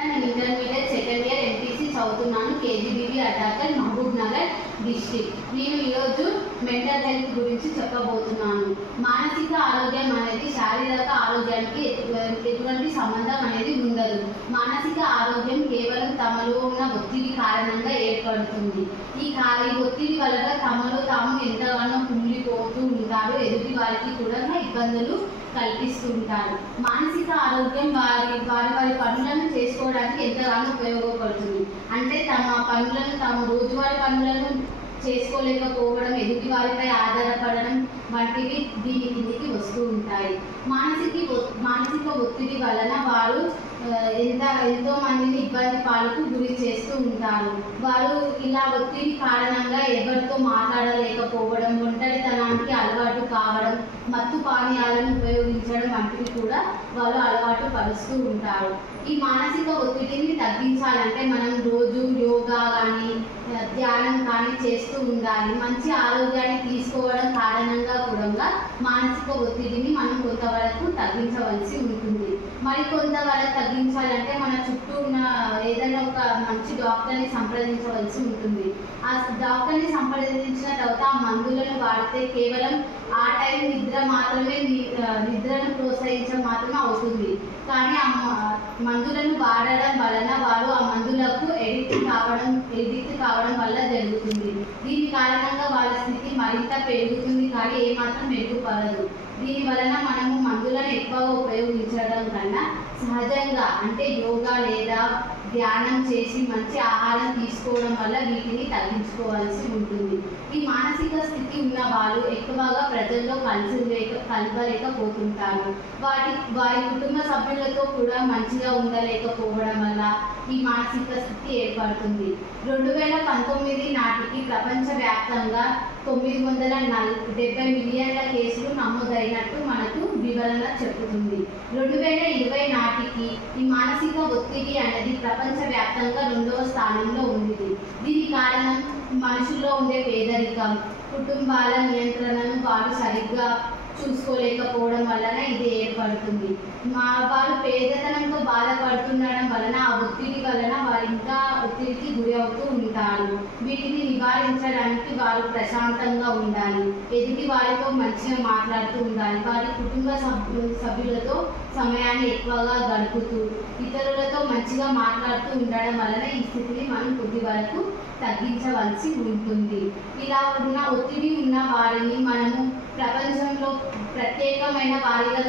నేను intermediate second year MPC చదువుతున్నాను. KGBV అటాకర్ మహబూబ్ నగర్ డిస్ట్రిక్ట్. నేను ఈరోజు మెంటల్ హెల్త్ గురించి చెప్పబోతున్నాను. మానసిక ఆరోగ్యం అనేది శారీరక ఆరోగ్యానికి ఎటువంటి సంబంధం అనేది ఉండదు. మానసిక ఆరోగ్యం కేవలం తమలో ఉన్న ఒత్తిడి కారణంగా ఏర్పడుతుంది. ఈ ఒత్తిడి వలన తమలో తాము ఎంతగానో కుమిలిపోతూ ఉంటారు. ఎదుటి వారికి కూడా ఇబ్బందులు కల్పిస్తూ ఉంటారు. మానసిక ఆరోగ్యం వారి పనులను చేసుకోవడానికి ఎంతగానో ఉపయోగపడుతుంది. అంటే తమ రోజువారీ పనులను చేసుకోలేకపోవడం, ఎదుటి వారిపై ఆధారపడడం వంటివి దీని కిందికి వస్తూ ఉంటాయి. మానసిక ఒత్తిడి వలన వారు ఎంతో మందిని ఇబ్బంది పాలకు గురి చేస్తూ ఉంటారు. వారు ఇలా ఒత్తిడి కారణంగా ఎవరితో మాట్లాడలేకపోవడం, ఒంటరితనానికి అలవాటు కావడం, మత్తు పానీయాలను ఉపయోగించడం వంటివి కూడా వాళ్ళు అలవాటు పరుస్తూ ఉంటారు. ఈ మానసిక ఒత్తిడిని తగ్గించాలంటే మనం రోజు యోగా కానీ ధ్యానం కానీ చేస్తూ ఉండాలి. మంచి ఆరోగ్యాన్ని తీసుకోవడం కారణంగా కూడా మానసిక ఒత్తిడిని మనం కొంతవరకు తగ్గించవలసి ఉంటుంది. మరి కొంతవరకు తగ్గించాలంటే మన చుట్టూ ఉన్న ఏదైనా ఒక మంచి డాక్టర్ని సంప్రదించవలసి ఉంటుంది. ఆ డాక్టర్ని సంప్రదించిన తర్వాత ఆ మందులను వాడితే కేవలం ఆ టైం నిద్రను ప్రోత్సహించడం మాత్రమే అవుతుంది. కానీ ఆ మందులను వాడడం వలన వారు ఆ మందులకు ఎడిక్ట్ కావడం వల్ల జరుగుతుంది. దీని కారణంగా వాళ్ళ స్థితి మరింత పెరుగుతుంది, కానీ ఏమాత్రం మెరుగుపడదు. దీని వలన మనము మందులను ఎక్కువగా ఉపయోగించడం కన్నా సహజంగా అంటే యోగా లేదా ధ్యానం చేసి మంచి ఆహారం తీసుకోవడం వల్ల వీటిని తగ్గించుకోవాల్సి ఉంటుంది. ఈ మానసిక స్థితి ఉన్న వాళ్ళు ఎక్కువగా ప్రజల్లో కలవలేకపోతుంటారు. వారి కుటుంబ సభ్యులతో కూడా మంచిగా ఉండలేకపోవడం వల్ల ఈ మానసిక స్థితి ఏర్పడుతుంది. 2019 నాటికి ప్రపంచవ్యాప్తంగా 970 మిలియన్ల కేసులు నమోదైనట్టు మనకు వివరణ చెబుతుంది. 2020 నాటికి ఈ మానసిక ఒత్తిడి అనేది ప్రపంచవ్యాప్తంగా 2వ స్థానంలో ఉంది. దీని కారణం మనుషుల్లో ఉండే పేదరికం, కుటుంబాల నియంత్రణను వారు సరిగ్గా చూసుకోలేకపోవడం వలన ఇది ఏర్పడుతుంది. వారు పేదతనంతో బాధపడుతుండడం వలన ఆ ఒత్తిడి వలన వారు ఇంకా ఒత్తిడికి గురి అవుతూ ఉంటారు. వీటిని నివారించడానికి వారు ప్రశాంతంగా ఉండాలి, ఎదుటి వారితో మంచిగా మాట్లాడుతూ ఉండాలి, వారి కుటుంబ సభ్యులతో సమయాన్ని ఎక్కువగా గడుపుతూ ఇతరులతో మంచిగా మాట్లాడుతూ ఉండడం వలన ఈ స్థితిని మనం కొద్ది వరకు తగ్గించవలసి ఉంటుంది. ఇలా ఉన్న ఒత్తిడి ఉన్న వారిని మనము ప్రపంచంలో ప్రత్యేకమైన వారిగా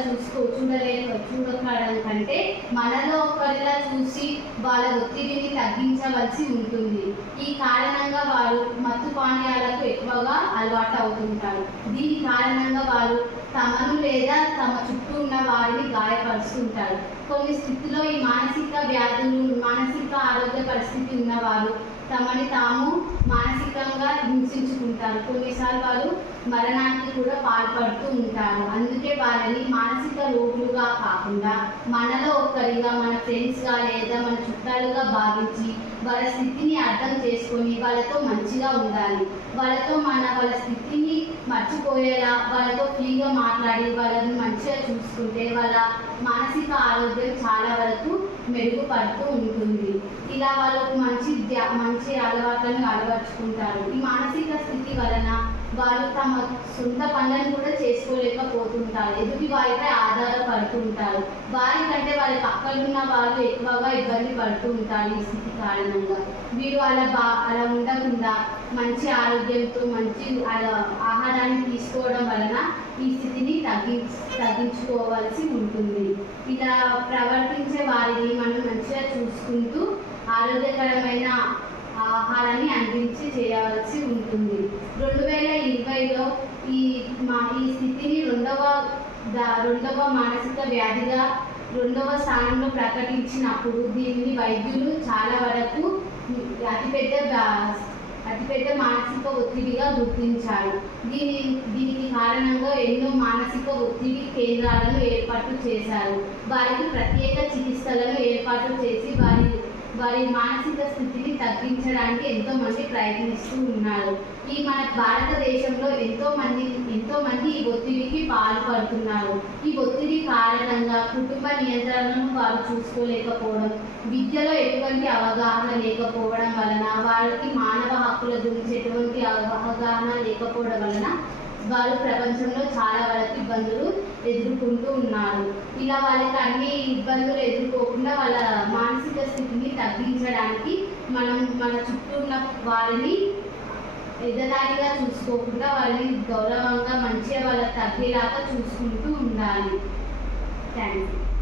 చూడడం కంటే మనలో ఒకరిలా చూసి వాళ్ళ ఒత్తిడిని తగ్గించవలసి ఉంటుంది. ఈ కారణంగా వారు మత్తు పానీయాలకు ఎక్కువగా అలవాటు అవుతుంటారు. దీని కారణంగా వారు తమను లేదా తమ చుట్టూ ఉన్న వారిని గాయపరుస్తుంటారు. కొన్ని స్థితిలో ఈ మానసిక వ్యాధులు, మానసిక ఆరోగ్య పరిస్థితి ఉన్నవారు తమని తాము మానసికంగా హింసించుకుంటారు. కొన్నిసార్లు వారు మరణానికి కూడా పాల్పడుతూ ఉంటారు. అందుకే వారిని మానసిక రోగులుగా కాకుండా మనలో ఒకరిగా, మన ఫ్రెండ్స్గా లేదా మన చుట్టాలుగా భావించి వాళ్ళ స్థితిని అర్థం చేసుకొని వాళ్ళతో మంచిగా ఉండాలి. వాళ్ళ స్థితిని మర్చిపోయేలా వాళ్ళతో ఫ్రీగా మాట్లాడి వాళ్ళని మంచిగా చూసుకుంటే వాళ్ళ మానసిక ఆరోగ్యం చాలా వరకు మెరుగుపడుతూ ఉంటుంది. ఇలా వాళ్ళకు మంచి అలవాట్లను అలవర్చుకుంటారు. ఈ మానసిక స్థితి వలన వాళ్ళు తమ సొంత పనులను కూడా చేసుకోలేకపోతుంటారు. ఎదుటి వారిపై ఆధారపడుతుంటారు. వారికంటే వారి పక్కనున్న వాళ్ళు ఎక్కువగా ఇబ్బంది పడుతూ ఉంటారు. ఈ స్థితి కారణంగా వీరు అలా ఉండకుండా మంచి ఆరోగ్యంతో మంచి ఆహారాన్ని తీసుకోవడం వలన ఈ స్థితిని తగ్గించుకోవాల్సి ఉంటుంది. ఇలా ప్రవర్తించే వారిని మనం మంచిగా చూసుకుంటూ ఆరోగ్యకరమైన ఆహారాన్ని అందించి చేయవలసి ఉంటుంది. 2020లో ఈ స్థితిని రెండవ మానసిక వ్యాధిగా 2వ స్థానంలో ప్రకటించినప్పుడు దీనిని వైద్యులు చాలా వరకు అతిపెద్ద మానసిక ఒత్తిడిగా గుర్తించారు. దీనికి కారణంగా ఎన్నో మానసిక ఒత్తిడి కేంద్రాలను ఏర్పాటు చేశారు. వారికి ప్రత్యేక చికిత్సలను ఏర్పాటు చేసి వారి మానసిక స్థితిని తగ్గించడానికి ఎంతో మంది ప్రయత్నిస్తూ ఉన్నారు. ఈ మన భారతదేశంలో ఎంతో మంది ఈ ఒత్తిడికి పాల్పడుతున్నారు. ఈ ఒత్తిడి కారణంగా కుటుంబ నియంత్రణను వారు చూసుకోలేకపోవడం, విద్యలో ఎటువంటి అవగాహన లేకపోవడం వలన, వారికి మానవ హక్కుల గురించి ఎటువంటి అవగాహన లేకపోవడం వలన వారు ప్రపంచంలో చాలా వరకు ఇబ్బందులు ఎదుర్కొంటూ ఉన్నారు. ఇలా వాళ్ళకి అన్ని ఇబ్బందులు ఎదుర్కోకుండా వాళ్ళ మానసిక స్థితిని తగ్గించడానికి మనం మన చుట్టూ ఉన్న వారిని ఎదలాడిగా చూసుకోకుండా వారిని గౌరవంగా మంచిగా వాళ్ళకి తగ్గేలాగా చూసుకుంటూ ఉండాలి. Thank you.